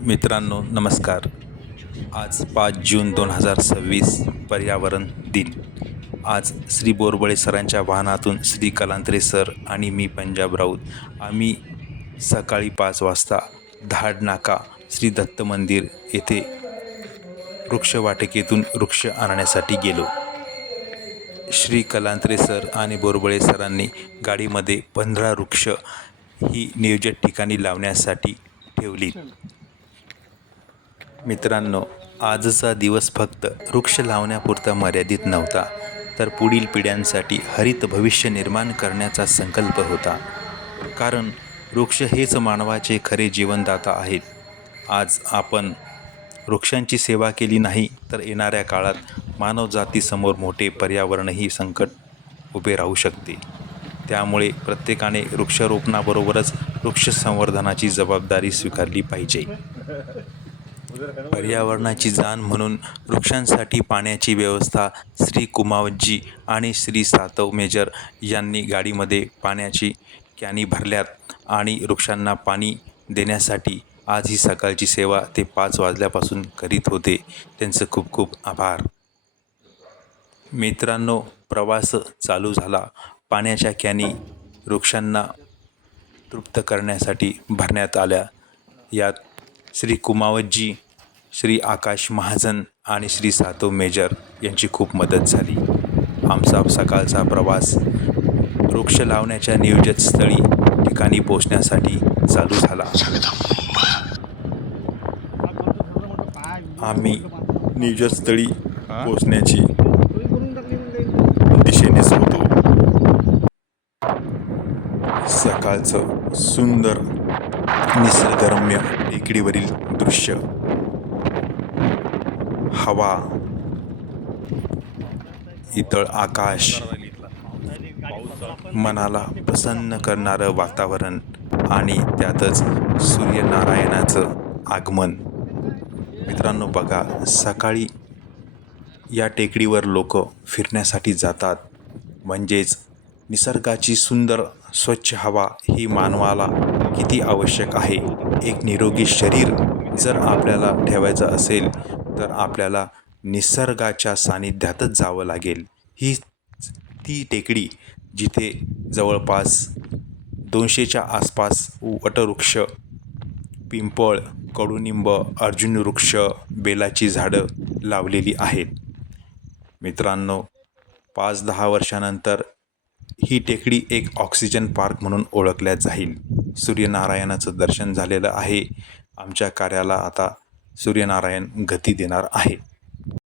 मित्रांनो नमस्कार. आज 5 जून 2026 पर्यावरण दिन. आज श्री बोरबळे सरांच्या वाहनातून श्री कलांत्रे सर आणि मी पंजाब राऊत आम्ही सकाळी 5 वाजता धाड नाका श्री दत्त मंदिर येथे वृक्षवाटिकेतून वृक्ष आणण्यासाठी गेलो. श्री कलांत्रे सर आणि बोरबळे सरांनी गाडीमध्ये 15 वृक्ष ही नियोजित ठिकाणी लावण्यासाठी ठेवली. मित्रांनो, आजचा दिवस फक्त वृक्ष लावण्यापुरता मर्यादित नव्हता, तर पुढील पिढ्यांसाठी हरित भविष्य निर्माण करण्याचा संकल्प होता. कारण वृक्ष हेच मानवाचे खरे जीवनदाता आहेत. आज आपण वृक्षांची सेवा केली नाही तर येणाऱ्या काळात मानवजातीसमोर मोठे पर्यावरणही संकट उभे राहू शकते. त्यामुळे प्रत्येकाने वृक्षारोपणाबरोबरच वृक्ष संवर्धनाची जबाबदारी स्वीकारली पाहिजे. पर्यावरणाची जाण म्हणून वृक्षांसाठी पाण्याची व्यवस्था श्री कुमावतजी आणि श्री सातव मेजर यांनी गाडीमध्ये पाण्याची कॅनी भरल्यात आणि वृक्षांना पाणी देण्यासाठी आज ही सकाळची सेवा ते 5 वाजल्यापासून करीत होते. त्यांचं खूप खूप आभार. मित्रांनो, प्रवास चालू झाला. पाण्याच्या कॅनी वृक्षांना तृप्त करण्यासाठी भरण्यात आल्या. यात श्री कुमावतजी, श्री आकाश महाजन आणि श्री सातव मेजर यांची खूप मदत झाली. आमचा सकाळचा प्रवास वृक्ष लावण्याच्या नियोजित स्थळी ठिकाणी पोहोचण्यासाठी चालू झाला. आम्ही नियोजित स्थळी पोहोचण्याची दिशेनेच होतो. सकाळचं सुंदर निसर्गरम्य टेकडीवरील दृश्य, हवा, इतळ आकाश, मनाला प्रसन्न करणारं वातावरण आणि त्यातच सूर्यनारायणाचं आगमन. मित्रांनो बघा, सकाळी या टेकडीवर लोक फिरण्यासाठी जातात. म्हणजेच निसर्गाची सुंदर स्वच्छ हवा ही मानवाला किती आवश्यक आहे. एक निरोगी शरीर जर आपल्याला ठेवायचं असेल तर आपल्याला निसर्गाच्या सानिध्यातच जावं लागेल. ही ती टेकडी जिथे जवळपास 200च्या आसपास वटवृक्ष, पिंपळ, कडुनिंब, अर्जुन वृक्ष, बेलाची झाडं लावलेली आहेत. मित्रांनो, 5-10 वर्षानंतर ही टेकडी एक ऑक्सिजन पार्क म्हणून ओळखल्या जाईल. सूर्यनारायणाचं दर्शन झालेलं आहे. आमच्या कार्याला आता सूर्यनारायण गती देणार आहे.